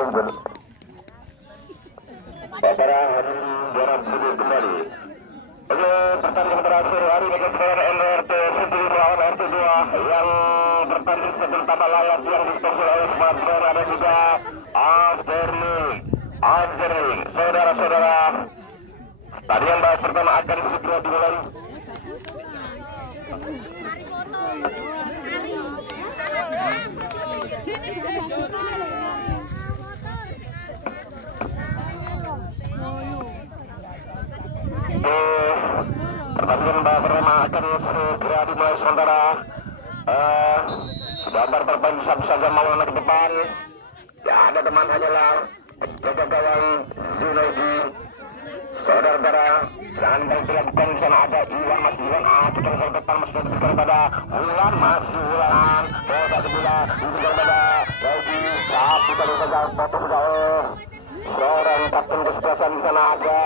unggul. Para hadirin jarak berdiri kembali. Oke, pertandingan terakhir hari ini kepada NRT 1 melawan RT 2 yang bertanding sebelum tambah layar yang disponsor oleh Smart Brand ada juga Afterling. Saudara-saudara, tarian babak pertama akan segera dimulai. Pertandingan babak pertama akan segera dimulai sementara sudah bermain satu saja Maulana ke depan. Ya, ada teman hanyalah jaga gawang Zunaidi. Saudara-saudara, serangan yang dilakukan di sana ada Iwan masih Iwan kita ke depan masih diberikan pada Wulan masih Wulan bola bola diberikan pada lagi satu kali saja potong jauh. Seorang kapten kesebelasan di sana ada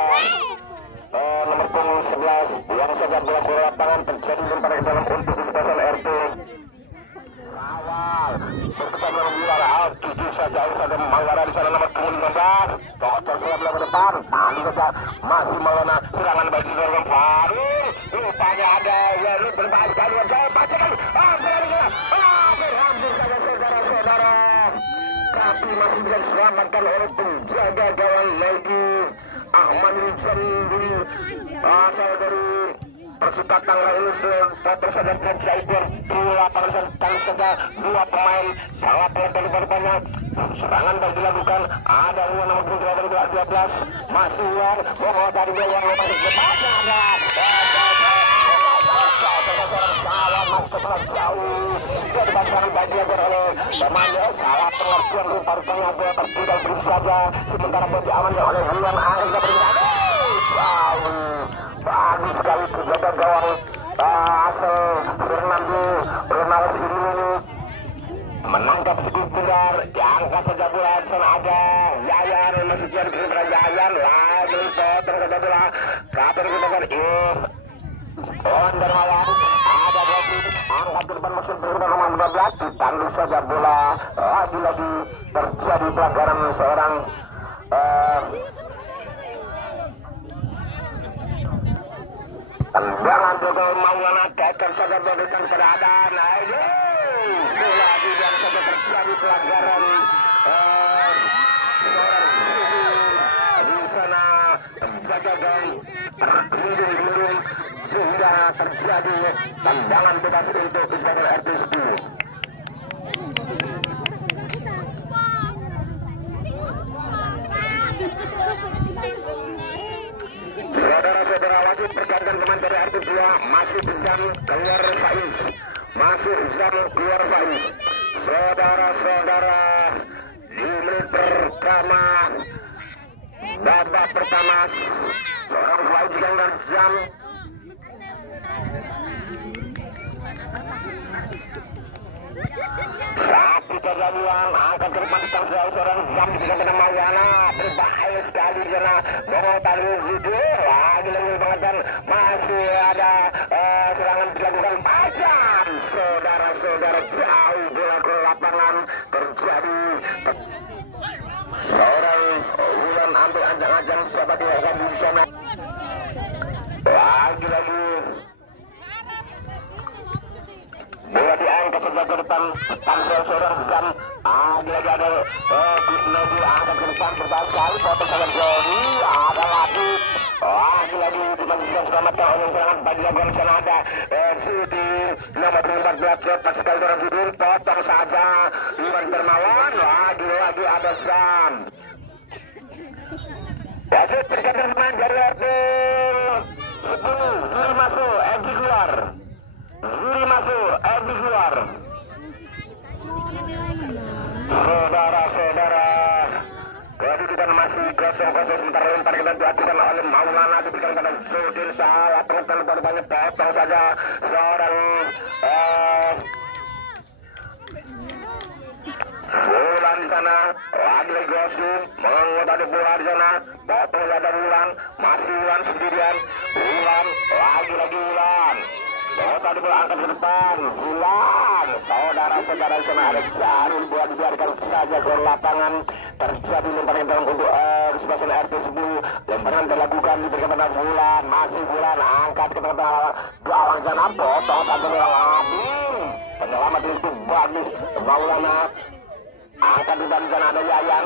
nomor punggung 11 yang saja bola ke lapangan terjadi lemparan ke dalam untuk kesebelasan RT. Awal bertemu Mawara tujuh saja Mawara di sana nomor punggung 15 Dokter sudah ke depan tadi saja masih Maulana serangan bagi Dorong Farul rupanya ada Yeri berbahas kali yang jauh pastikan hampir saja saudara-saudara tapi masih bisa diselamatkan oleh penjaga gawang lagi Ahmad Rizal asal dari Persita Tangerang Usul potong saja Cyber dua lapangan tali saja dua pemain salah pelan banyak serangan baru dilakukan ada Uang nomor 12 masih Uang mau dari Uang nomor depannya ada salah masuk jauh dia dibanggakan bagian oleh temannya salah pengertian rupanya dia tertinggal belum saja sementara bagi amannya oleh Rian akhirnya berjalan jauh bagus sekali penjaga gawang asal Fernando Ronaldo ini menangkap sedikit benar diangkat saja bola di sana ada Yayan maksudnya diberi Yayan lagi potong saja bola kapan kita kan Darmawan ada Bobi angkat ke depan maksud berikutnya nomor 15 ditandu saja bola lagi-lagi terjadi pelanggaran seorang tendangan juga Maulana Dokter saja berikan pada Adan bola yang saja terjadi pelanggaran di sana penjaga gawang tergelinding sehingga terjadi tendangan bebas untuk Ismail RT 10. Saudara-saudara wajib pergantian pemain dari RT 2 masih Izam keluar Faiz saudara-saudara di menit pertama babak pertama seorang Faiz yang dan Izam satu kejadian angkat ke depan seorang Zam diberikan pada Maulana berbahaya sekali di sana mau tali video lagi banget masih ada serangan dilakukan Azam saudara-saudara jauh bola ke lapangan terjadi seorang Wulan ambil anjang-anjang siapa dia akan di sana lagi bola diangkat saja ke depan tangsel seorang Zam lagi ada Kusnedi angkat ke depan berbahaya sekali potong saja Joni ada lagi dilanjutkan selamatkan oleh serangan bagi jagoan sana ada Sudi nomor 14 cepat sekali seorang Sudin potong saja Iwan Dermawan lagi ada Zam wasit bergantian pemain dari RT 10 Zuri masuk Egi keluar saudara-saudara kedudukan masih kosong sementara lempar kita dilakukan oleh Maulana diberikan pada Zudin salah pengetan baru banyak potong saja seorang Wulan di sana lagi Gosim mengutari bola di sana potong ada Wulan masih Wulan sendirian Wulan lagi Wulan tadi bola angkat ke depan Wulan saudara-saudara di sana ada Sarul bola dibiarkan saja ke lapangan terjadi lemparan dalam untuk di sebelah sana RT 10. Lemparan dilakukan di bagaimana Fulan, masih Fulan angkat ke tengah gawang sana, potong satu Abing. Penyelamat itu bagus Maulana. Angkat di dalam sana ada Yayan.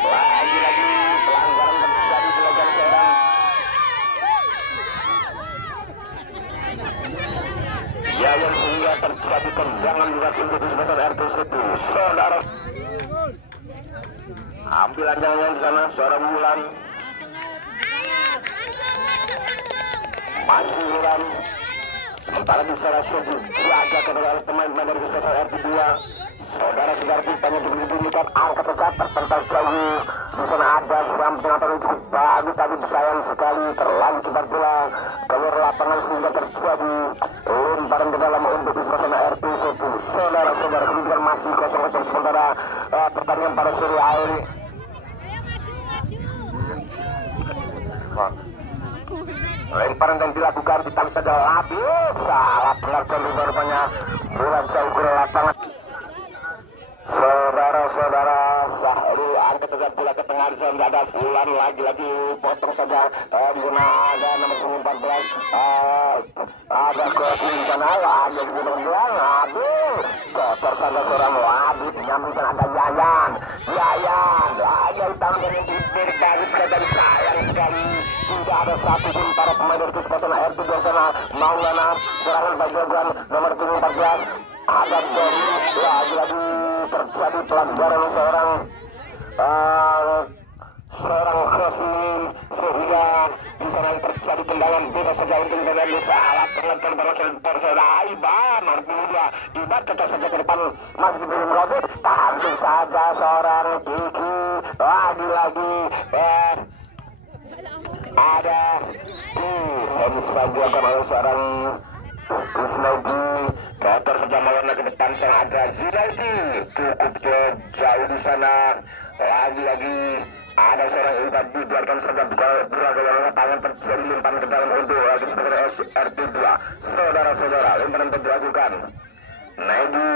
Lagi-lagi pelanggaran terjadi di Legend Serang. Yayan sehingga terjadi tendangan durasi untuk di sebelah RT 10. Saudara ambil anjangnya di sana, seorang Wulan masih Wulan. Sementara di sana Sobu jaga kepada pemain-pemain dari sebelah RT 2. Saudara-saudara tipanya dibunyikan angkat cepat terpental jauh. Di sana ada Sam penonton cukup bagus tapi sayang sekali terlalu cepat bola keluar lapangan sehingga terjadi lemparan ke dalam untuk di sebelah RT 10. Saudara-saudara kemudian masih 0-0 sementara pertandingan pada sore hari ini. Lemparan yang dilakukan ditang saja Labib, salah pengakuan rupanya bola jauh ke lapangan. Saudara-saudara Sahri angkat saja bola ke tengah, di sana ada Fulan lagi-lagi potong saja. Di sana ada nomor 14 ada Kofi di sana, ada di sana Labib kotor sana seorang Labib nyambung sana ada Yayan lagi utama yang diberi bagus dan sayang sekali tidak ada satu pun para pemain dari kesempatan RT 2 sana. Maulana serangan bagian nomor 14 ada dari lagi-lagi terjadi pelanggaran seorang Khosmin sehingga di sana terjadi tendangan bebas saja untuk dari salah penonton bersama Iban nomor 22 Iban tetap saja ke depan masih belum Rosid tampil saja seorang Kiki lagi-lagi ada Hemis diakan oleh seorang Kusnaudi. Kotor saja Maulana ke depan sana ada Zinaidi cukup jauh di sana. Lagi-lagi ada seorang Iban dibiarkan saja bola ke dalam lapangan terjadi lemparan ke dalam untuk lagi sebagai RT 2. Saudara-saudara lemparan dilakukan Naidi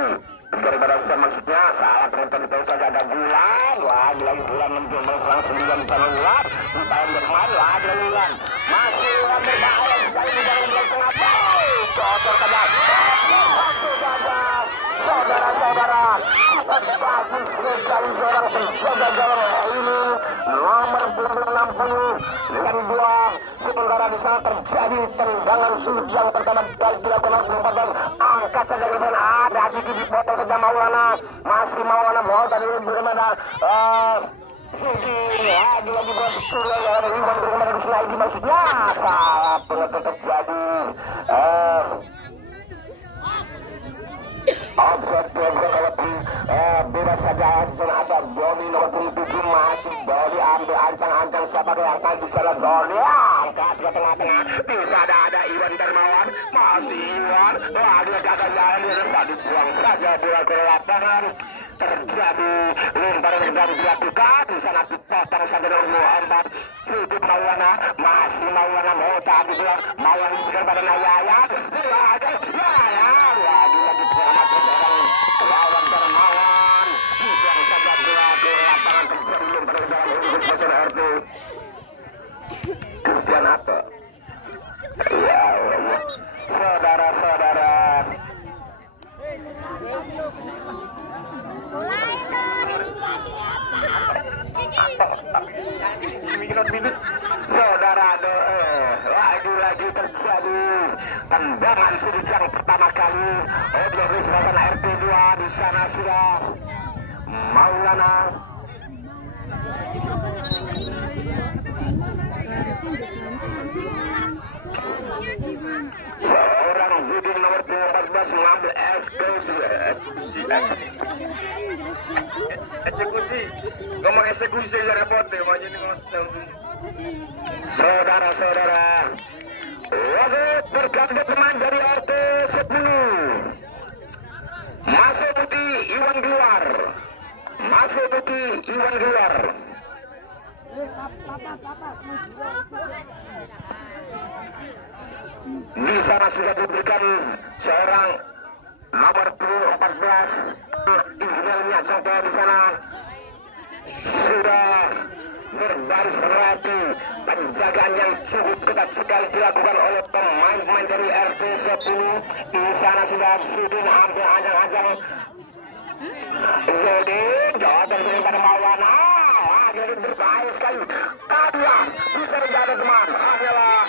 daripada Sam maksudnya salah penonton itu saja ada Bulan lagi-lagi Bulan menjual serang 9 di sana Bulan upaya bermain lagi-lagi Bulan masih Bulan berbahaya sekali di dalam tengah kotor saja saudara-saudara bagus sekali seorang penjaga gawang ini nomor 60 dengan 2. Sementara di sana terjadi tendangan sudut yang pertama kali dilakukan oleh dan angkat saja ke sana ada Kiki dipotong saja Maulana masih Maulana mau tadi bagaimana Sudi lagi-lagi betul ada Iwan bagaimana di sana ini maksudnya salah penonton terjadi offset bebas saja. Di sana ada Doni nomor 7 masih Doni ambil ancang-ancang siapa yang akan bicara Doni angkat ke tengah-tengah di sana ada Iwan Darmawan masih Iwan lagi-lagi ada Yayan dibuang saja bola ke lapangan terjadi lemparan yang dilakukan di sana dipotong saja nomor 4 cukup Maulana masih Maulana mau tadi bilang Maulana bukan pada Yayan lagi-lagi pengamat seorang lawan Darmawan buang saja bola ke lapangan terjadi lemparan dalam untuk sebelah RT Kristian apa ya saudara-saudara saudara lagi-lagi terjadi tendangan sudut yang pertama kali oleh sebelah RT 2 di sana sudah Maulana seorang Zudin nomor 14 mengambil eksekusi ngomong eksekusi ya repot deh saudara-saudara wasit berganti pemain dari RT 10 masuk putih Iwan keluar di sana sudah diberikan seorang nomor 14 Inginnya contoh di sana sudah berbaris rapi. Penjagaan yang cukup ketat sekali dilakukan oleh pemain-pemain dari RT 10. Di sana sudah Sudin ambil ajang-ajang. Sudin jodoh pada Maulana. Jadi berbahaya sekali. Kadang bisa menjadi teman hanyalah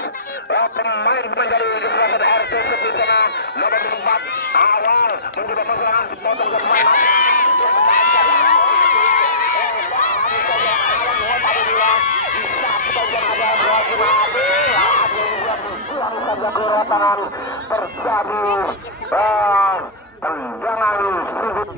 pemain-pemain dari keselamatan RT 10 sana. Nomor 4 awal mencoba perserangan dipotong ke pemain. Saja ke lapangan terjadi tendangan sudut.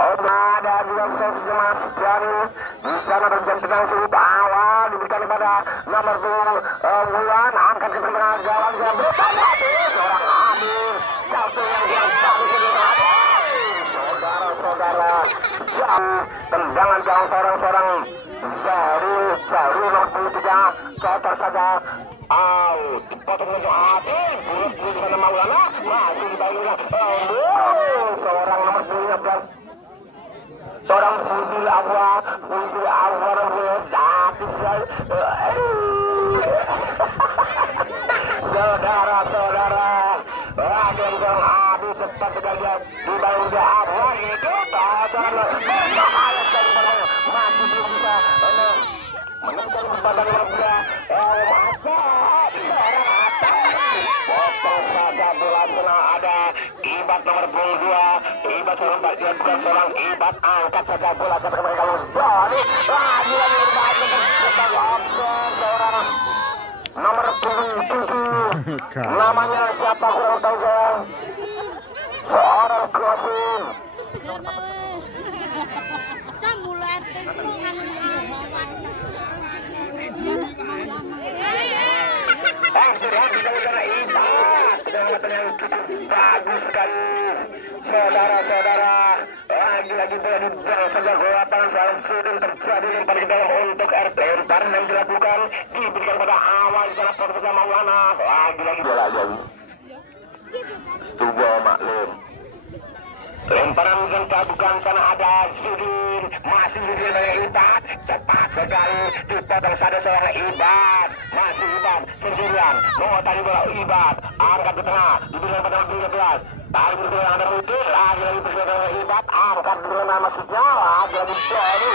Ada juga sesi Mas Jani di sana berjanteng sudut awal diberikan kepada nomor 2 Wulan, angkat ke tengah gawang yang bertanya seorang ambil satu yang saudara-saudara jauh tendangan jauh seorang Zahri nomor 23 cocok saja. Dipotong saja habis bulat di sana Maulana masih dibangun seorang nomor 15 seorang Fudil Awal sakit sekali. Saudara-saudara ada yang seorang habis cepat sekali dibangun dia Awal itu jangan masih belum bisa menemukan berbadan dia potong saja bola bola. Ada Ibat nomor 2 Ibat seorang bagian bukan seorang Ibat, angkat saja bola ke mereka lagi seorang nomor 7 namanya siapa kurang tahu saya, seorang crossing yang cukup bagus sekali. Saudara-saudara, lagi-lagi bola dibuang saja ke lapangan. Salah Sudin terjadi lempar ke dalam untuk RT. Lemparan yang dilakukan diberikan pada awal di sana potong saja Maulana. Lagi-lagi bola jauh. Setuju maklum. Lemparan yang dilakukan sana ada Sudin, masih Sudin dengan Ibat, cepat sekali dipotong saja seorang Ibat, masih Ibat sendirian, mau tadi bola Ibat, angkat ke tengah, diberikan pada 13, tadi berdua yang ada Mudin, lagi berdua dengan Ibat, angkat berdua nama maksudnya, lagi Sudin,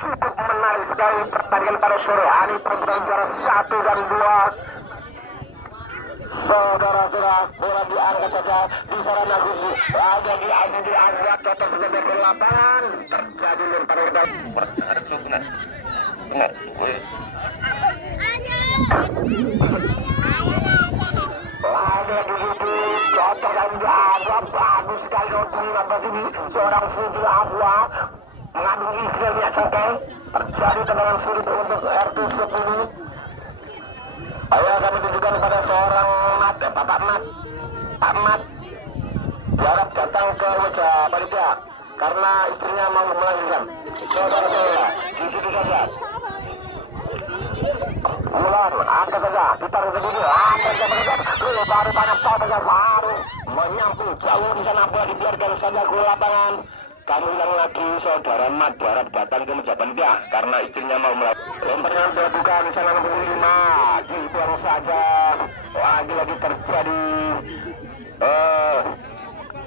cukup menarik sekali pertandingan pada sore hari, pertandingan juara 1 dan 2. Saudara-saudara, bola diangkat saja di sana Nagusi, ada di Azwa Toto sudah ke lapangan, terjadi lemparan ke dalam. Benar. Lagi itu cocok dan di Azwa, bagus sekali untuk 15 ini, seorang Fudil Azwa mengandung ikhlasnya cokol, terjadi tendangan sudut untuk RT 10. Ayo kami tunjukkan kepada seorang Pak Mat diharap datang ke wajah panitia karena istrinya mau melahirkan. Saudara-saudara, di situ saja. Ulang, angkat saja, ditaruh ke sini, angkat saja, baru panas saja, baru menyampung jauh di sana, bola dibiarkan saja ke lapangan. Kami ulang lagi, saudara Mat berharap datang ke meja panitia karena istrinya mau melakukan. Lemparan dilakukan di sana nomor 5, dibuang saja. Lagi terjadi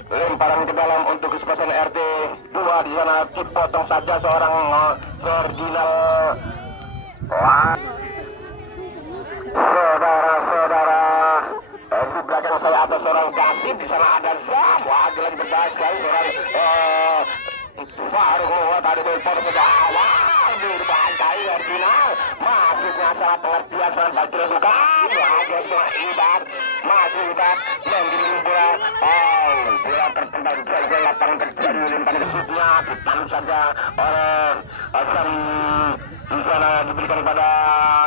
lemparan ke dalam untuk kesempatan RT 2 di sana, dipotong saja seorang Ferdinal. Saudara-saudara, di belakang saya ada seorang Kasih, di sana ada Zam. Lagi berbahaya sekali seorang Faruk tadi berpotong saja awal dibantai Ferdinal. Maksudnya salah pengertian, salah baca bukan. Lagi cuma Ibat, masih Ibat yang diri bola. Bola tertendang jauh ke lapangan, terjadi lemparan kesutnya, ditanam saja oleh Azam. Di sana diberikan kepada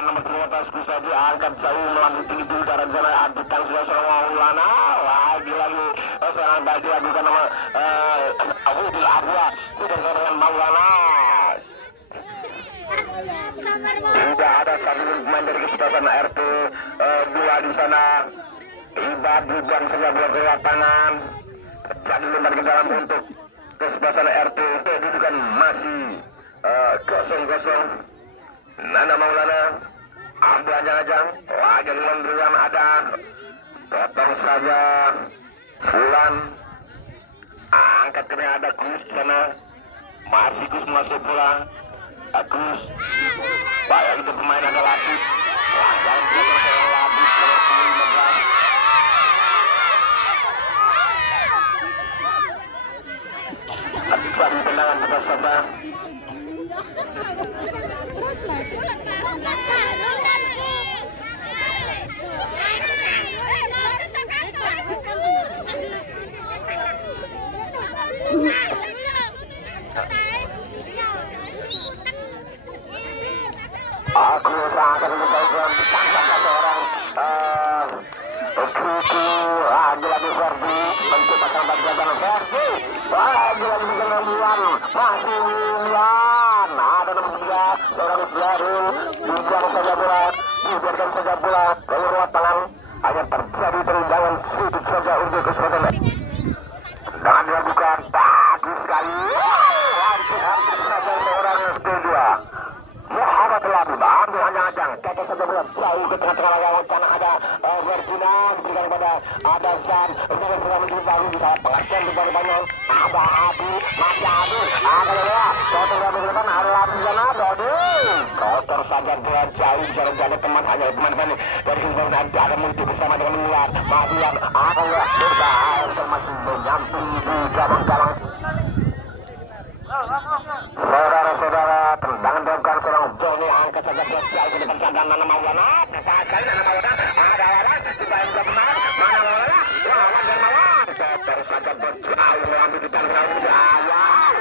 nomor 13 Kusadi, angkat jauh melambung tinggi di udara. Di sana adukan sudah seorang Maulana, lagi seorang baik dilakukan nama Fudil Awal, bukan seorang Maulana. Tidak ada satu pemain dari kesebelasan RT 2 di sana. Ibat bukan saja bola ke lapangan. Jadi lempar ke dalam untuk kesebelasan RT. Kedudukan masih kosong-kosong. Nana Maulana ambil ajang-ajang. Wah, jadi memberikan ada. Potong saja Fulan. Angkat kena ada Gus sana. Masih Gus masuk bola. Gus. Banyak itu pemain ada Latif. Wah, jangan potong saya Latif. Tapi di tendangan kita saja. Aku akan mencoba ditangkap orang lagi-lagi Ferdi bentuk pasang bagian Ferdi lagi-lagi dengan Milan masih Milan ada nomor 3 seorang Syarul dibuang saja bola dibiarkan saja bola keluar lapangan hanya terjadi tendangan sedikit saja untuk kesempatan dan dilakukan bagus sekali hampir saja seorang kedua Muhammad Labib ambil ajang-ajang kata saja bola jauh ke tengah-tengah lapangan karena ada Vertina diberikan kepada ada Zan untuk menuju baru bisa pengertian di bawah ada Adi masih Adi ada bola kotor dari depan ada Labib di sana kotor saja bola jauh bisa menjadi teman hanya teman-teman dari kesempatan ada multi bersama dengan Milan masih ada bola berbahaya masih menyamping di cabang-cabang. Saudara-saudara, tendangan dilakukan seorang Johnny angkat saja ke jauh ke depan sana Nana Maulana. Tepat sekali Nana Maulana. Ada lawan, tidak juga benar. Mana Maulana? Lawan Dermawan. Kotor saja berjauh mengambil di tangan di awal.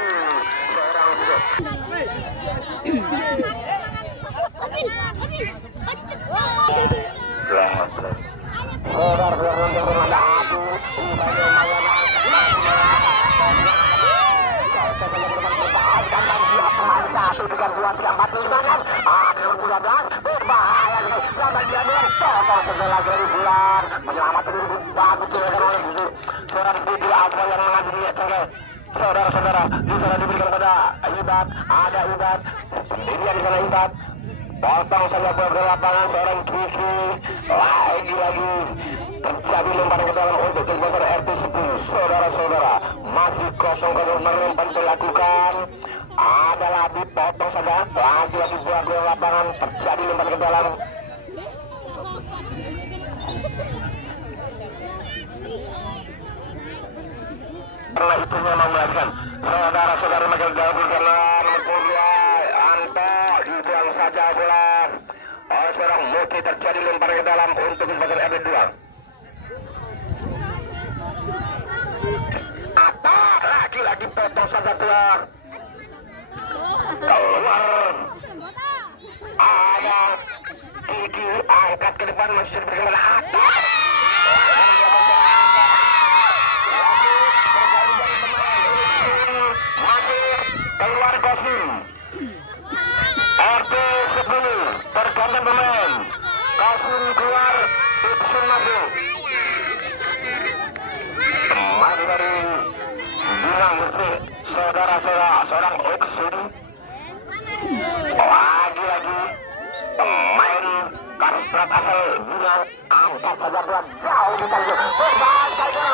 Seorang saudara-saudara ada adu. Ubahnya Maulana. Pemain 1, 3, 2, 3, 4 kan? Ada yang 13 berbahaya sampai dia bertolong segala dari bulan menyelamatkan diri bagus oleh seorang Budi Alfa yang mengambilnya saudara-saudara di sana diberikan kepada Ibat ada Ibat sendirian di sana Ibat potong saja bola ke lapangan seorang Kiki lagi terjadi lempar ke dalam untuk kesebelasan RT 10 saudara-saudara masih kosong-kosong melempar dilakukan ada Labib potong saja lagi bola ke lapangan terjadi lempar ke dalam karena itunya mau melakukan saudara-saudara makin jauh di sana Anto dibuang saja bola oleh seorang Muti terjadi lempar ke dalam untuk kesebelasan RT 2 apa lagi potong saja keluar ada Kiki angkat ke depan masih berkembang apa masih keluar Kosim RT 10 tergantung pemain Kosim keluar Ibsun masuk masih dari Bilang bersih saudara-saudara seorang Uksun lagi pemain Karstrat asal Bilang angkat saja bola jauh di kali berbahaya saja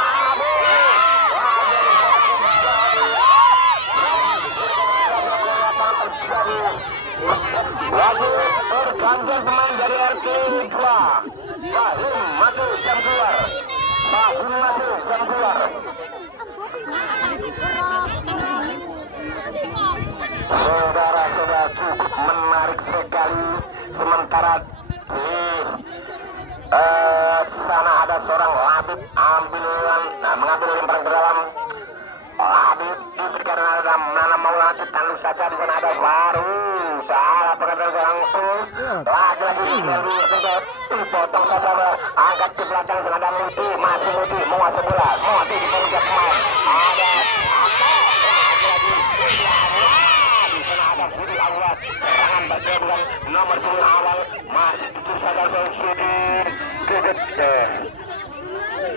lagi bergantian pemain dari RT 2 Fahim masuk jam keluar Fahim masuk jam keluar saudara-saudara cukup menarik sekali sementara di sana ada seorang Labib mengambil lempar ke dalam Labib itu karena ada Nana Maulana ditanduk saja di sana ada baru salah pengatur seorang Sus lagi-lagi saja dipotong saja angkat ke belakang sana ada Muti masih Muti menguasai bola Muti di bawah pemain ada apa lagi-lagi di sana ada Budi Awad serangan serangan terkait dengan nomor punggung awal masih tutup saja Syamsuddin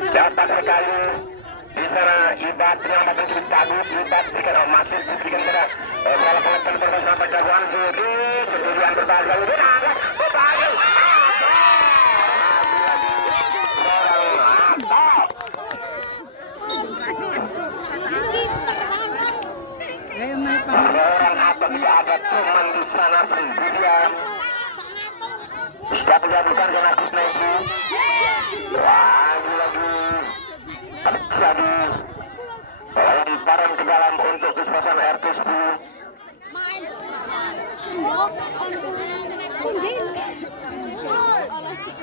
cepat sekali di sana. Ibad penyelamatan cukup bagus. Ibad berikan masih berikan kepada salah penonton profesional perjagoan Syamsuddin. Kemudian berbahaya berbahaya orang apa tidak ada teman di sana sendirian. Sudah menjadikan dengan Agus Negi. Lagi terjadi lemparan ke dalam untuk kesempatan RT 10.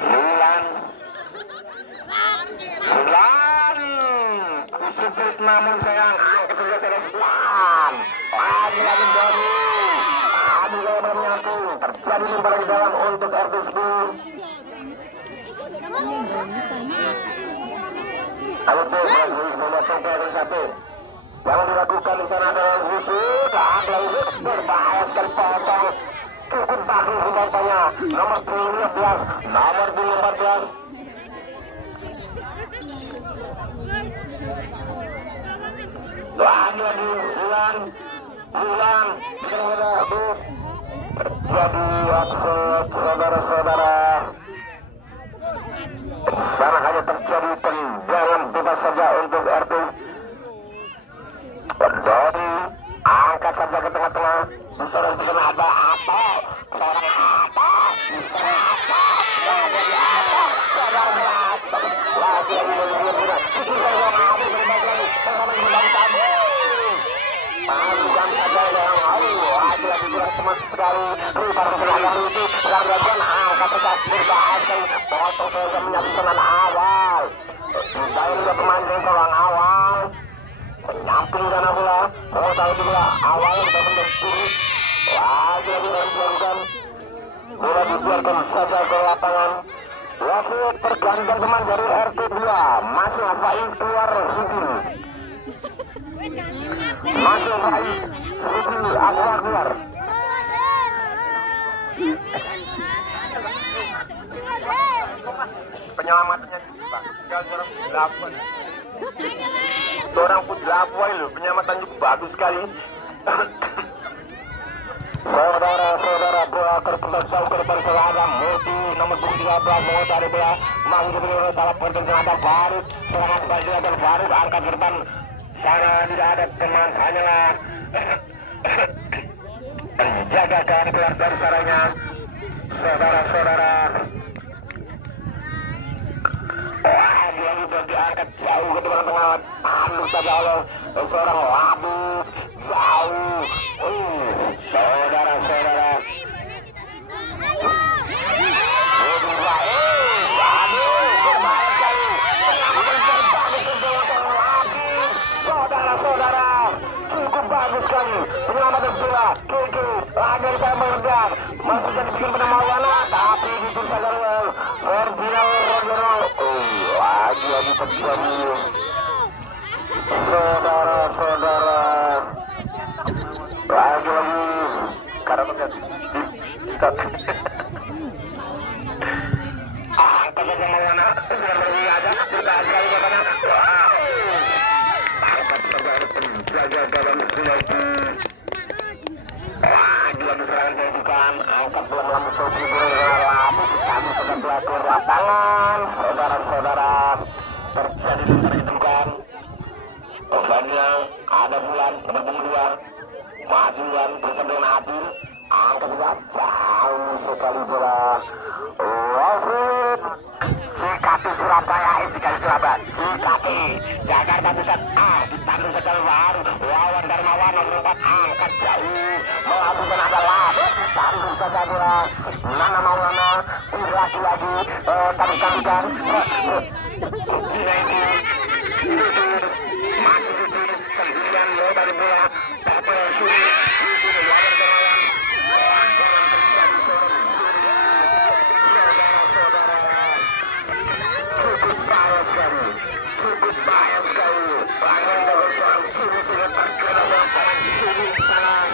Bulan kusupit namun sayang angkat saja Bulan lagi baru aduh menyatu terjadi lemparan di dalam untuk RT 10. Ayo tuh melihat sampai ke satu yang dilakukan di sana adalah khusus dan lalu berbahaya sekali potong cukup bagus rupanya nomor 15 lagi bulan terjadi aksi saudara-saudara. Sana hanya terjadi tendangan bebas saja untuk RT. Dari angkat saja ke tengah-tengah. Misalnya di sana ada apa? Seorang apa? Misalnya apa? Lagi apa? Lagi Pasukan saja yang lagi kurang semangat sekali. Baru serangan itu serangan angkat saja berbahaya. Potong saja menyatu serangan awal. Saya juga pemain seorang awal. Nyamping sana bola. Mau tahu bola awal sudah mendekati. Lagi dilakukan. Bola dibiarkan saja ke lapangan. Wasit pergantian pemain dari RT 2. Masih Faiz keluar Hidin. Masuk Faiz Hidin keluar. Penyelamatannya seorang pun 8 loh, penyelamatan cukup bagus sekali. Saudara-saudara bola terputar jauh ke depan selada Muti nomor 13 mengutari bola masih diberi salah penonton selada Farid serangan kembali dilakukan Farid angkat ke depan sana tidak ada teman hanyalah menjaga keluar dari sarangnya saudara-saudara. Lagi sudah diangkat jauh ke tengah-tengah anu saja oleh seorang Labib jauh. Saudara-saudara saudara-saudara cukup bagus sekali penyelamatan bola Kiki lagi saya mengejar masih jadi bikin pada Maulana tapi bikin saja Ferdinand Rojono lagi terjadi saudara-saudara lagi karena terjadi angkat saja Maulana biar berbunyi aja kita sekali katanya angkat saja penjaga dalam Sunauti lagi serangan kehidupan angkat bola melambung Sofi Burung kami sudah pelaku lapangan saudara-saudara terjadi di kehidupan Ovania ada Bulan nomor 2 masih Bulan bersama dengan Adil angkat juga jauh sekali bola Wafid Cikati Surabaya Cikati Surabaya Cikati Jakarta Pusat dipandu sedang baru lawan Darmawan nomor 4 angkat jauh melakukan adalah dipandu saja bola Nana Maulana lagi-lagi tarik-tarikan masih sendirian dari bola Bapak Suri lawan Darmawan cukup bahaya sekali lawan dari seorang Suri sudah terkena lapangan Suri salah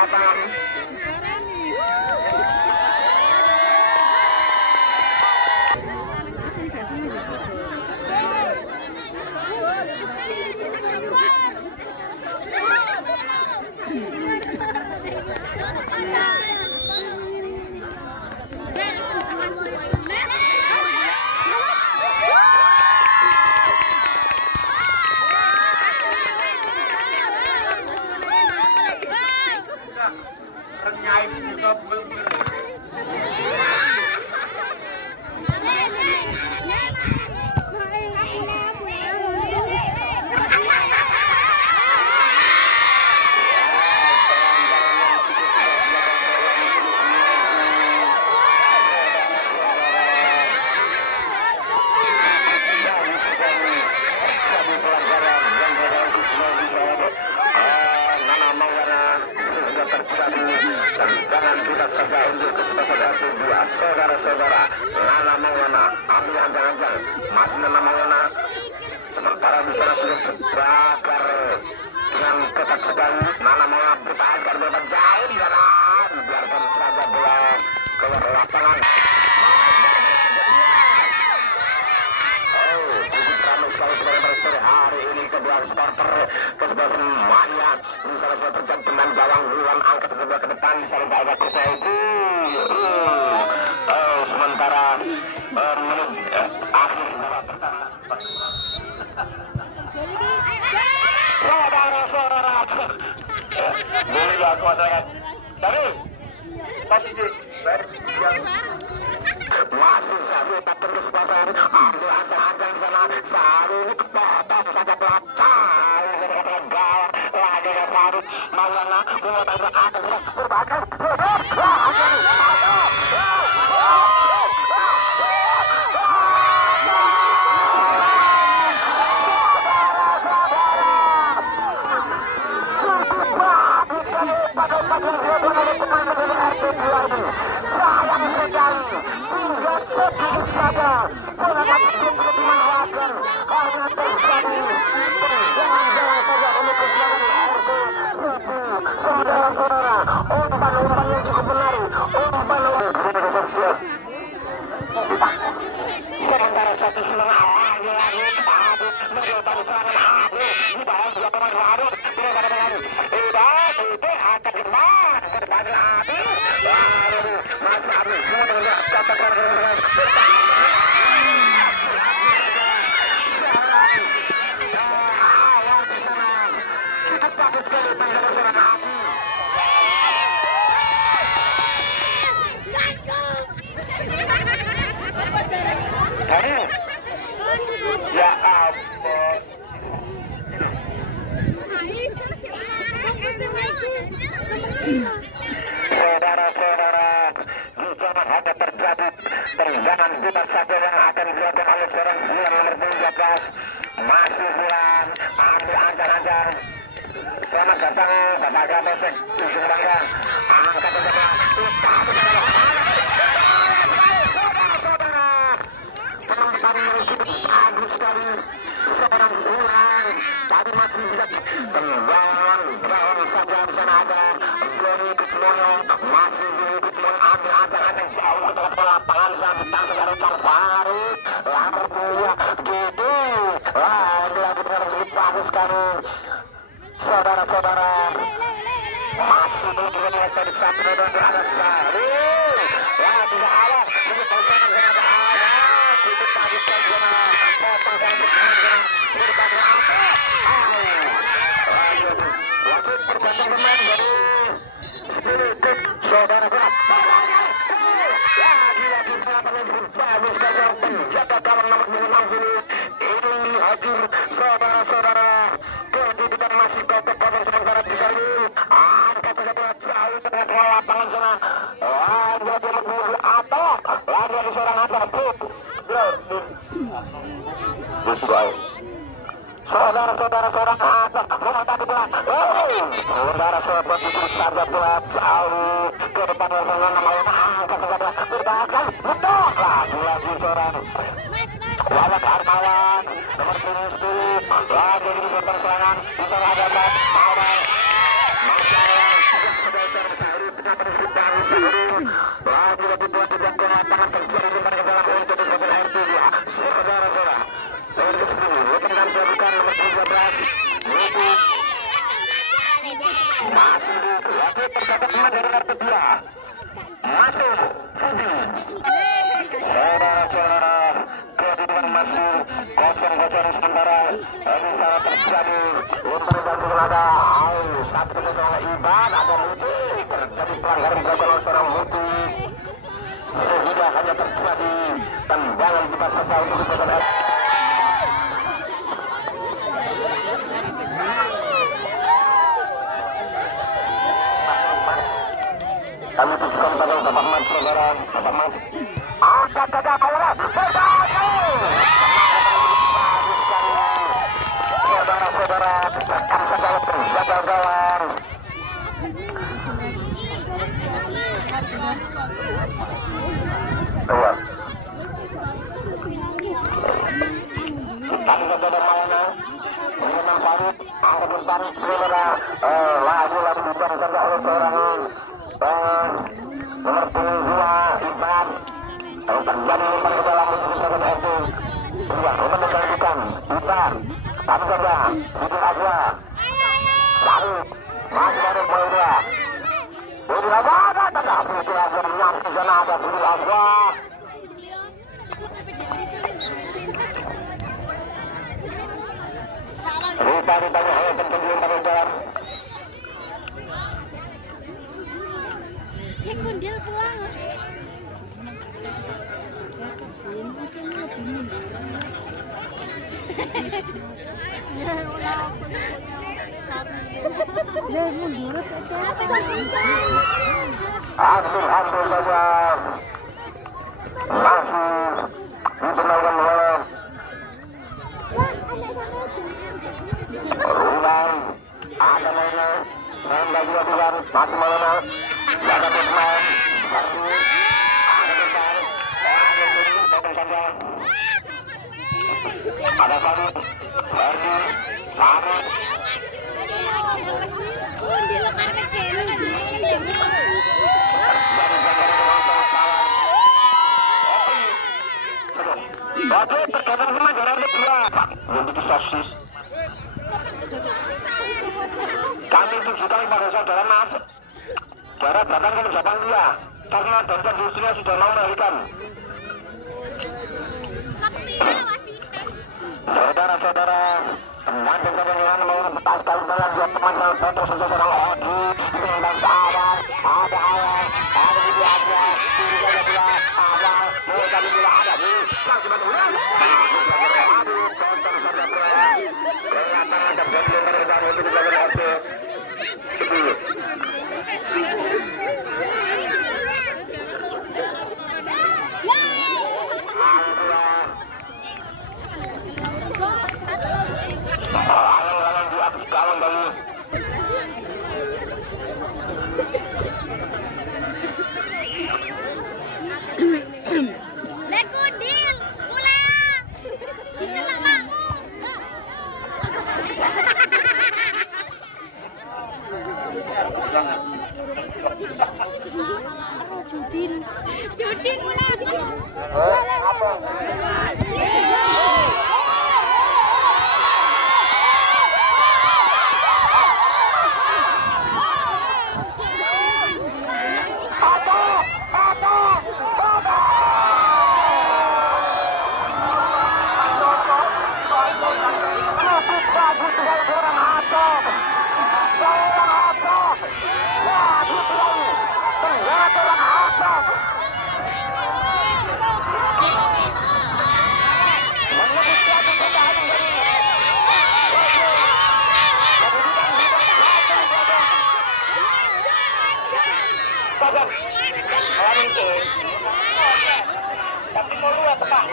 lapangan. Jangan kita saja untuk kesempatan dua saudara-saudara Nana Maulana, ambil ancang-ancang masih Nana Maulana, sementara di sana sudah terbakar dengan ketat sekali. Nana Maulana bertahan berapa jauh di sana, biarkan saja bola keluar lapangan. Cukup ramai sekali pada sore hari ini kedua supporter kesebelah semuanya di sana sudah terjadi teman gawang Iwan angkat sebelah ke depan di sana ada Kurtauku. Sementara menit akhir babak pertama. Saudara-saudara, boleh aku katakan tadi masih Sari tak terus pasang, ambil ancang-ancang di sana. Sari potong saja belakang gawang lagi ke Sari Maulana mulai akan berbakar. Sayang sekali, tinggal sedikit saja bola mati belum bisa dimanfaatkan karena terjadi tendangan saja memutus saudara-saudara. Umpan-umpan yang cukup menarik, sementara satu setengah lagi Adit mencoba serangan Adit di bawah dua pemain Adit tidak ada dengan tidak akan kembali berbagi Adit masih Adit katakan cukup bagus sekali penjaga serangan Adit. Ya ampun. Saudara-saudara, di sana ada terjadi tendangan buta saja yang akan dilakukan oleh seorang bulan nomor 12. Masih bulan, ambil ancang-ancang. Selamat datang Bapak Kapolsek Ujung Bangka. Angkat saja. Bagus sekali seorang ulang tadi masih bisa tendangan gawang saja di sana ada Doni Kucmono masih Doni Kucmono ambil ancang-ancang jauh ke tengah lapangan sambutan sekarang Sarfari lamar dua gitu lagi bagus sekali saudara-saudara masih belum tadi satu dan berada Sari tidak ada ini pasangan berada itu tadi saja potong berbagai apa wasit bergantung pemain dari Spiritus saudara lagi-lagi siapa yang disebut bagus saja penjaga gawang nomor 60 ini hadir saudara-saudara kedudukan masih kotak-kotak sementara bisa ini angkat saja bola jauh ke tengah lapangan sana lagi menuju atau lagi seorang ada saudara-saudara seorang atas mematah bola saudara-saudara itu saja bola jauh ke depan lapangan namanya angkat saja bola berbahagia betul lagi seorang Wawan Armawan nomor 10 lagi di serangan bisa ada Mas Masalah lagi-lagi buat sejak ke lapangan terjadi lebar ke dalam untuk disposal air tiga. Saudara-saudara, nomor 10 lepas dilakukan nomor 13 Mutu masih lagi terdapat dari kartu dua masuk Fudi. Saudara-saudara, kedudukan masih 0-0 sementara. Ini sangat terjadi untuk mengganggu laga. Satu kesalahan Iban atau Muti terjadi pelanggaran dilakukan seorang Muti sehingga hanya terjadi tendangan bebas saja untuk disposal. Kami tujukan pada Bapak Mat, saudara. Bapak Mat angkat gagah bola saudara-saudara, tekan saja penjaga gawang. Tekan saja Darmawana dengan Farid, angkat bentar saudara, lagi dibuang saja oleh seorang nomor 2 Iban. Kalau terjadi lempar ke dalam untuk disposal itu untuk menggantikan Iban. Tapi saja Budi Agwa Farid masih ada poin 2 Budi Agwa tetap Budi Agwa menyambut di sana ada Budi Agwa. Rupa-rupanya hanya terjadi lempar ke dalam. Kundil pulang. Hampir saja masih dibenarkan oleh Rulang. Ada mainnya Senda juga bilang masih mana jaga pemain Fardi ada besar ada jadi potong saja ada Fardi Oke, terkadang memang jaraknya dua untuk sosis. Kami tujukan pada saudara Mat. Jarak datang ke ucapan dia karena dokter industrinya sudah mau melahirkan. Saudara-saudara, teman-teman dengan mengentaskan dalam dua teman yang foto seorang Odi dengan sahabat, ada ayah, ada ibu aja, tidak ada pula, ada, mereka bila ada di Kalimantan Ulang. Aduh, tonton saja pula. Kelihatan ada benda mereka itu di dalam Odi. Alang-alang di atas gawang dari Lekudil, pulang. Dicelak makmu. Judin pulang. Tapi mau lu apa, Pak?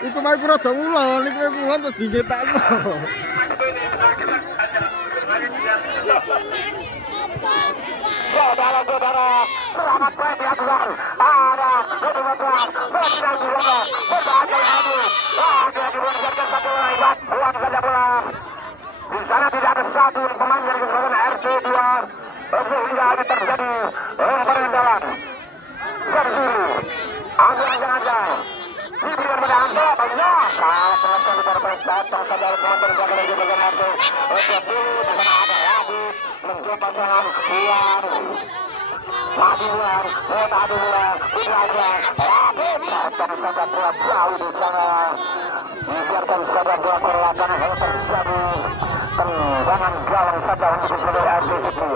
Iku mau rada mulon, iku mulon terus digetakno. Saudara-saudara, sangat baik dilakukan. Ada Lebih sedang dilakukan. Berbagai adu. Lagi dibuatkan satu lewat. Buang saja bola. Di sana tidak ada satu pemain dari kesempatan RC2 sehingga ada terjadi lemparan dalam. Sergi Angga diberikan pada Anto banyak salah penonton di bawah datang saja penonton jaga dari bagian RC untuk dulu di sana ada lagi mencoba serangan luar lagi luar tadi luar lagi datang saja buat jauh di sana biarkan saja bola ke lapangan kalau terjadi tendangan gawang saja untuk seluruh RC itu.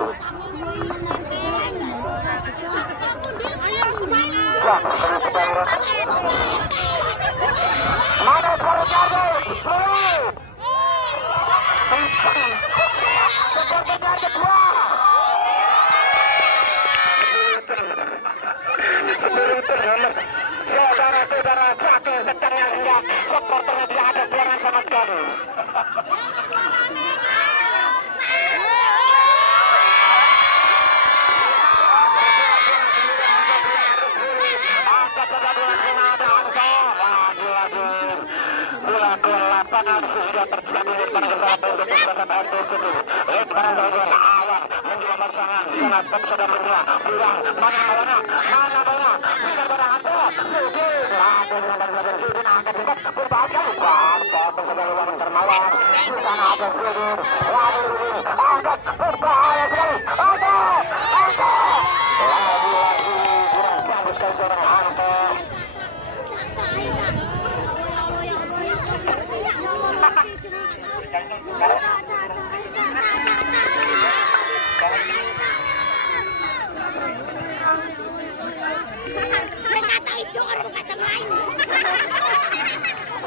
Mana Borjado? Sulit. Sepertinya kedua. Saudara-saudara jatuh setengah hingga supporternya tidak ada serangan sama sekali. Sudah terjadi pada kesempatan untuk kesempatan RC itu. Pada bagian awal menjual pasangan sangat sudah berdua pulang mana bola tidak pada Anto Sudin ada dengan bagian Sudin akan dekat berbahaya potong saja luar termawar di sana ada Sudin lalu angkat berbahaya sekali Anto lagi kurang bagus sekali seorang Anto.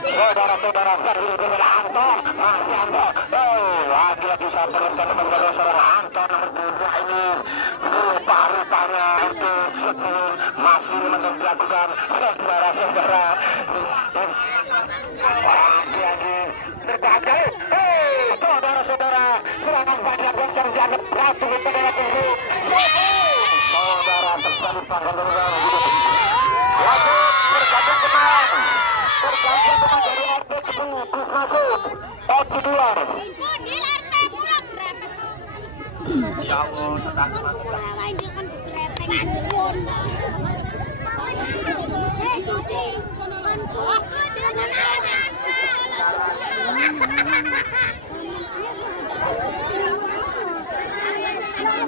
Saudara-saudara Sergi dengan Anto masih Anto lagi-lagi saya perlukan sebagai seorang Anto nomor 2 ini rupa-rupanya itu masih dilakukan saudara-saudara lagi-lagi berbagai saudara-saudara serangan banyak yang dianggap ratu di tengah tinggi saudara terjadi panggilan lagi bergabung menang tergabung menang dari RT10 terus masuk RT2 ya Allah sedang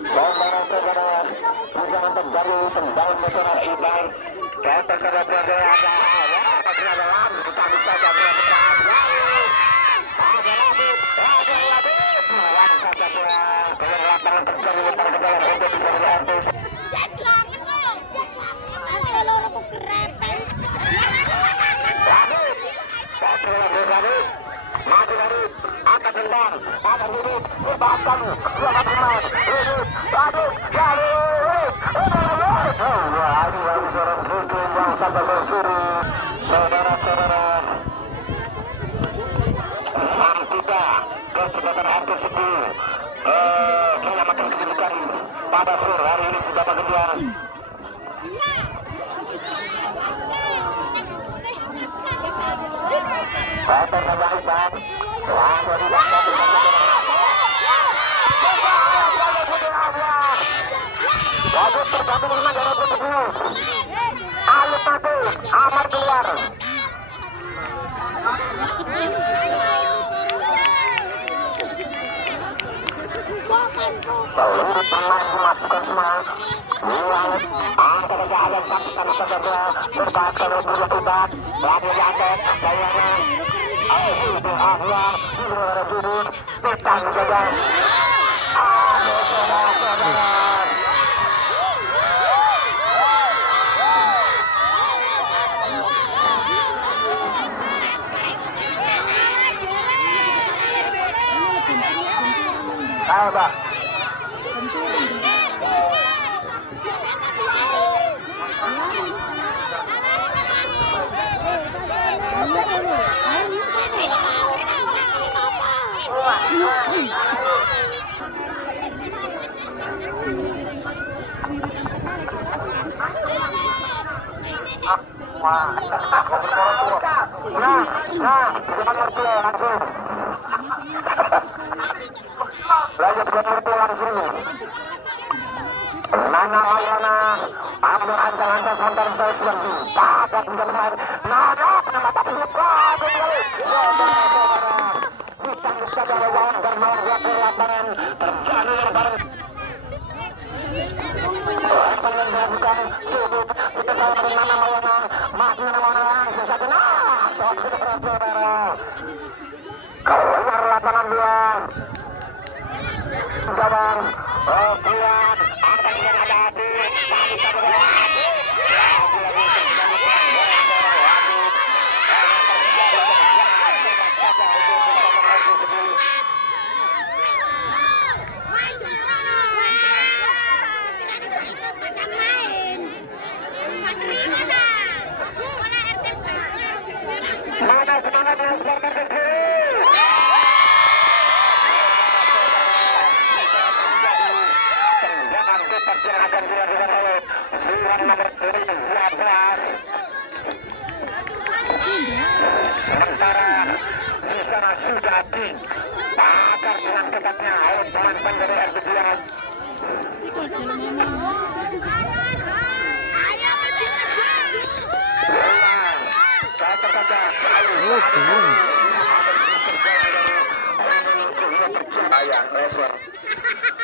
saudara-saudara jangan terjadi tendangan nasional Ibar datang saudara pelajaran kita bisa jadi lapangan terjadi pada kedalam untuk menjadi artis maju dari atas tendang atas duduk berbahkan dua pemain duduk aduh jalur lagi seorang duduk yang sampai mencuri saudara-saudara tidak kesempatan artis itu menyelamatkan kedudukan pada sur hari ini di babak kedua. Datang saja Iban lalu didapat bagus tergabung dengan jarak kedua ayo mati Amar keluar seluruh pemain dimasukkan semua ulang ada ada saksikan saja berbahasa lebih Iban lagi diangkat sayangnya itu Ahwa di luar sudut petang saja ayo saudara-saudara apa Nana Ayana ambil ancang-ancang sebentar saya sudah padat menjadi Nana menambah kembali saudara-saudara ditangkap saja lawan bermain di lapangan terjadi lebaran apa yang dilakukan sudut kita sama dengan Nana Ayana mati Nana langsung saja saudara-saudara keluar lapangan dia Gawang Okian angkat dengan ada hati bisa berada hati lagi-lagi mana semangatnya supporter kecil yang akan dilakukan oleh Zuhan nomor 13. Sementara di sana sudah dibakar dengan ketatnya oleh teman-teman dari RB2.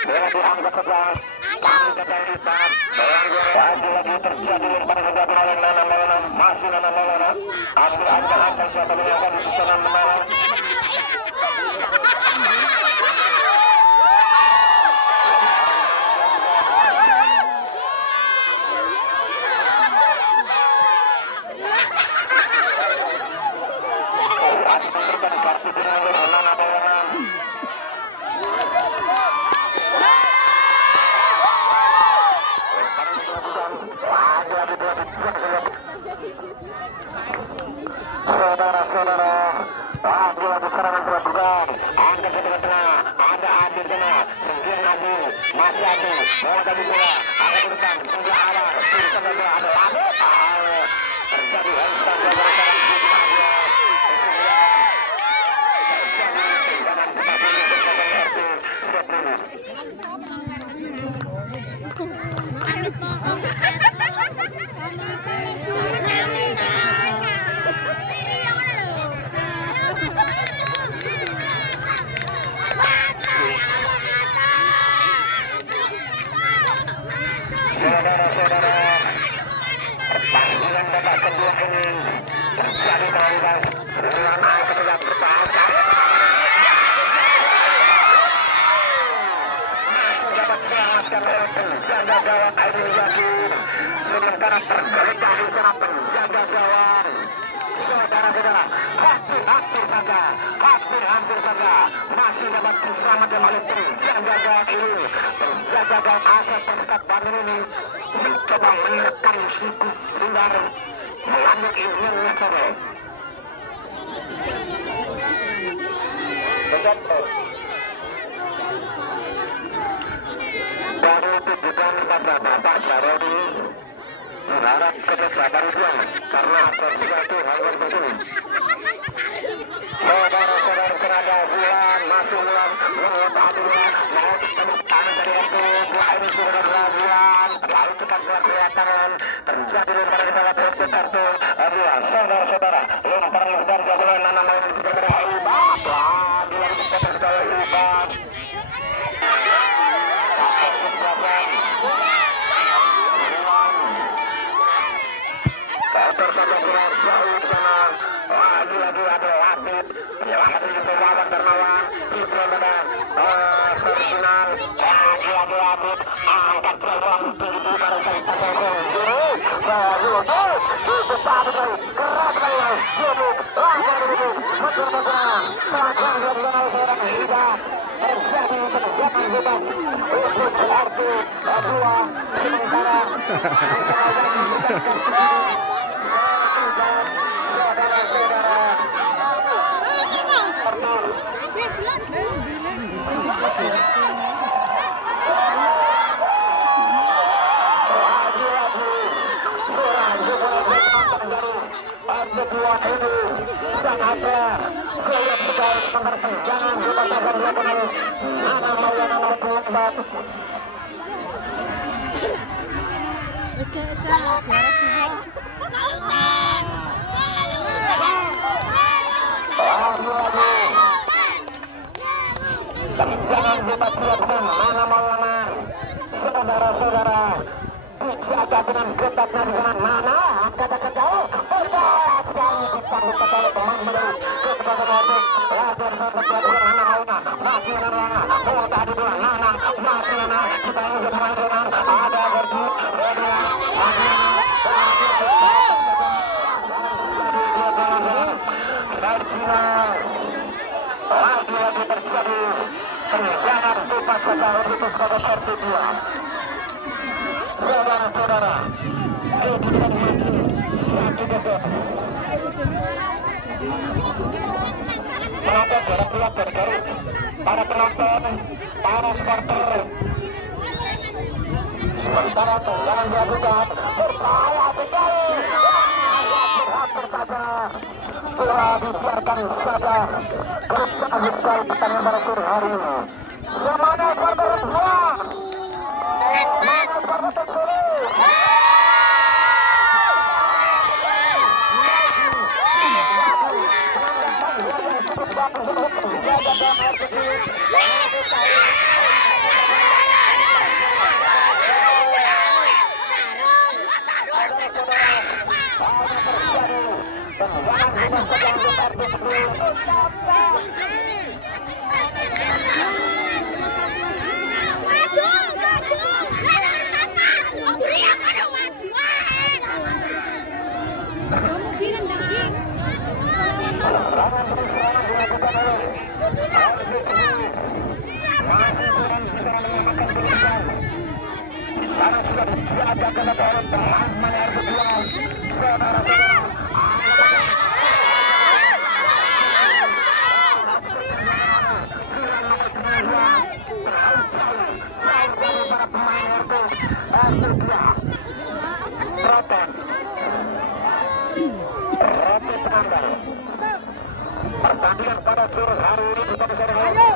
Bola diangkat sebelah lagi terjadi pada kegiatan oleh Nana masih Nana ambil ancang-ancang siapa yang akan disusun Nana saudara-saudara lagi serangan berlakukan angkat ke tengah ada Adil sana sendirian Adil masih Adil mau tadi bola ada di depan sudah awal tulisan bola ada Adil terjadi handstand saudara-saudara pertandingan babak kedua ini terjadi terlibat lama ketika bertahan masih dapat selamatkan oleh penjaga gawang Aidil Yasin sementara tergeletak di sana penjaga gawang saudara-saudara hampir saja masih dapat diselamatkan oleh penjaga gawang ini penjaga gawang Asal Perskat Bandung ini mencoba menekan suku Rindar mengambil ilmunya coba baru tujuan pada Bapak Jarodi berharap kesabaran dia karena sesuatu hal yang penting saudara-saudara serada bulan masuk bulan mengetahui bulan mau tepuk tangan dari itu bulan ini sudah bulan lalu cepat kelihatan terjadi lemparan kepala Bosco Kartu adalah saudara-saudara lemparan lebar jagoan Nana main kepada Ibat lagi dipotong sekali Ibat tersambung keluar jauh di sana lagi ada Labib penyelamatkan yang berlawan Darmawan di Promedan Ferdinand lagi Labib angkat terbang tinggi pada saya terkongkong baru di depan keras sekali duduk langkah duduk betul-betul pelakon dari seorang Hidat terjadi kegiatan hebat untuk berarti dua sementara lagi ada golok sekali sementara tendangan dipatahkan dilakukan oleh Nana Maulana nomor 24. Tendangan bebas dilakukan Nana Maulana. Saudara-saudara, dijaga dengan ketatnya di sana. Nana angkat jauh. Bebas sekali ditangkap oleh teman baru ke sebelah kanan. Dari sana dilakukan Nana Maulana. Masih Nana. Oh tadi dua Nana. Masih Nana. Kita ingin Nana. Ada Gordi. Lagi terjadi tendangan bebas sekali untuk sebagai Persibia. Saudara-saudara, kemudian maju 1-0. Penonton jarak keluar dari garis. Para penonton, para supporter. Sementara tendangan dilakukan berbahaya sekali. Hampir saja telah dibiarkan saja. Kerja sekali pertandingan pada sore hari ini. Semuanya supporter semua. Sekarang sudah dijaga oleh pemain yang kedua. Saudara-saudara, para pemain kedua protes penandang pertandingan pada sore hari ini pada sore hari ini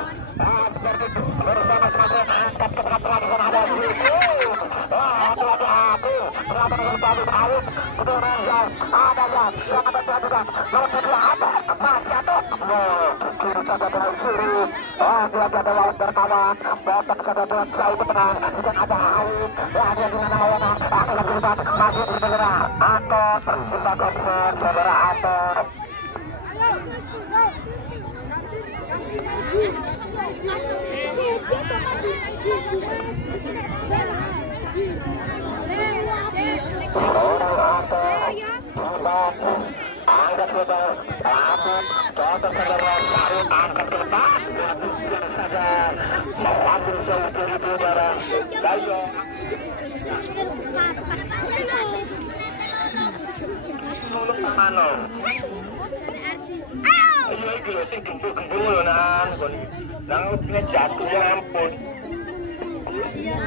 seperti itu bersama-sama angkat ke tengah-tengah di sana ada iya iki lho sing gembul-gembul lho nan kon. Nang punya jatuh ya ampun.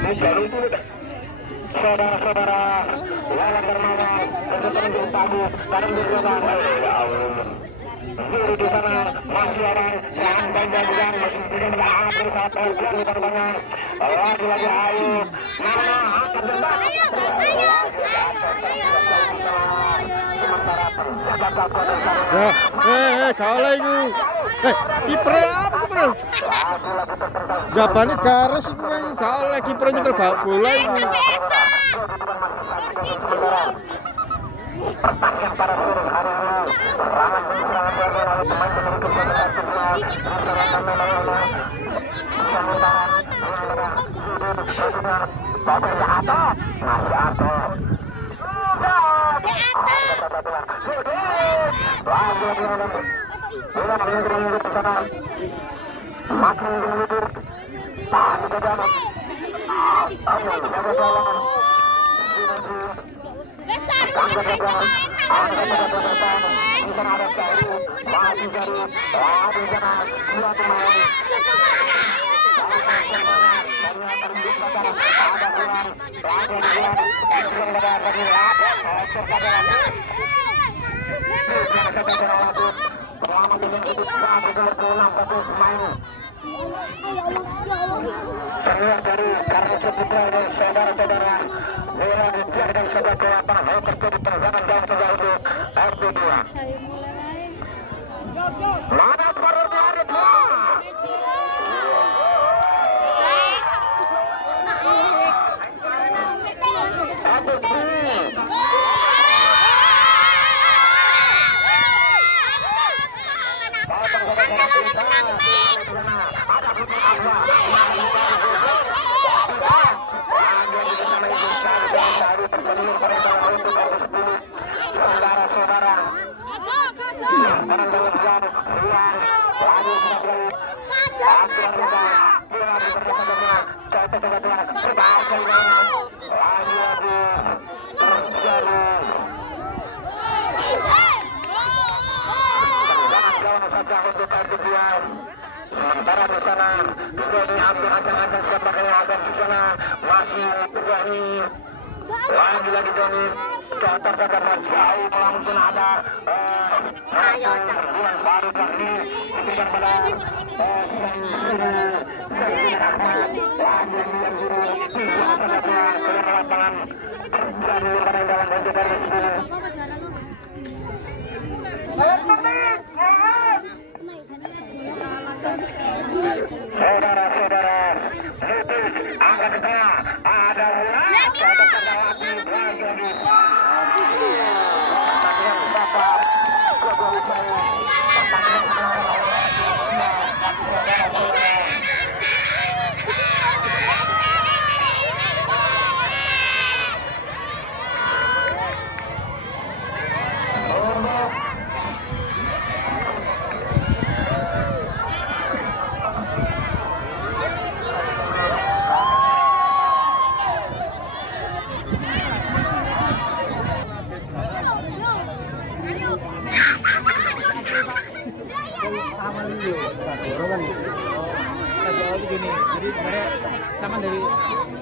Wis jalung tuh dah. Saudara-saudara, lawan Dermawan untuk tembus tabu dan berjuang. Ya Allah. Di sana masih ada serangan banyak masih tidak berakhir saat perjuangan di perbanyak. Lagi ayo. Mana akan tembak. Kalah itu. Kiper apa itu? Jabane garis iku kalah kiper nyekel bola itu. Pertandingan pada sore hari ini serangan demi serangan dilakukan oleh pemain memiliki Selamat menyambut bagi nomor 26 satu pemain senior dari Karya Ciputra dan saudara-saudara. Bola dibiarkan sebagai lapangan hal terjadi tendangan jauh sejauh itu RP2. Mana barunya RP2? Saudara-saudara sementara di sana juga diambil ancang-ancang siapa yang akan di sana masih berani lagi Doni contoh saja jauh langsung ada bulan baru lagi diberikan pada saudara-saudara, angkat ke tengah, ada gini, jadi sebenarnya sama dari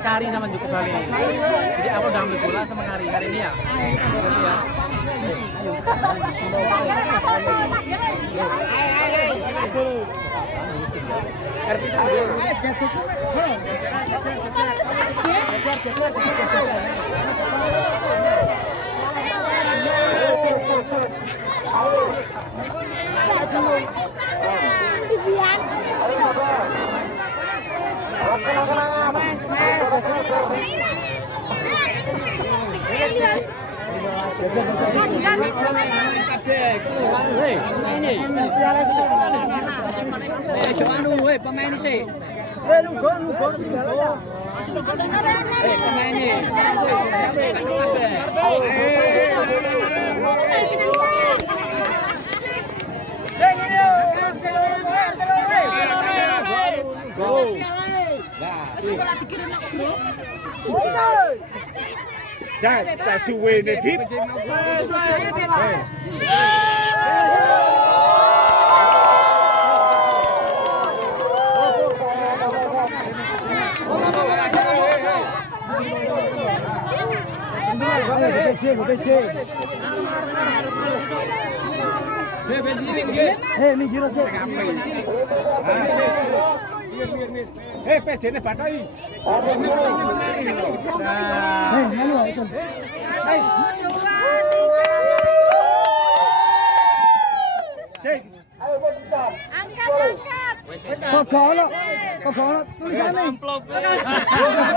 Kari sama Juku Bali. Jadi aku udah ambil bola sama Kari ini ya. Gitu ya. Pemain sih. Tak suwe ne dip. Pejene batai. Kok kalau tulisannya.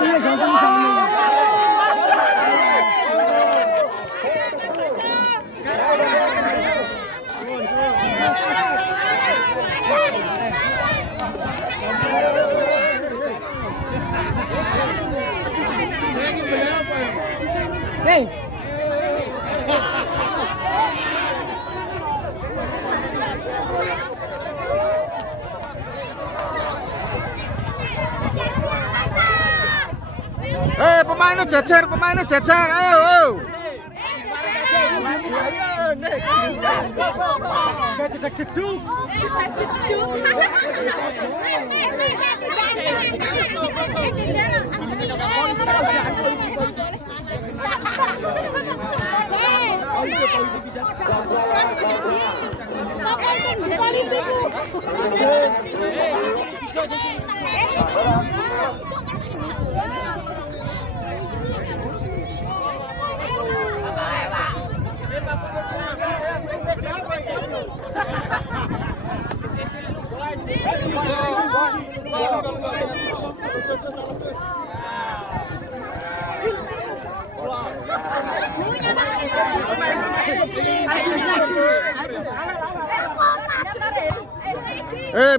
Iya, tulisannya. Hey. Pemainnya jajar, ayo. Jeduk.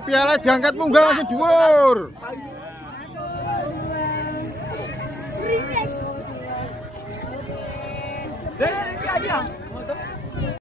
Piala diangkat munggah langsung dhuwur.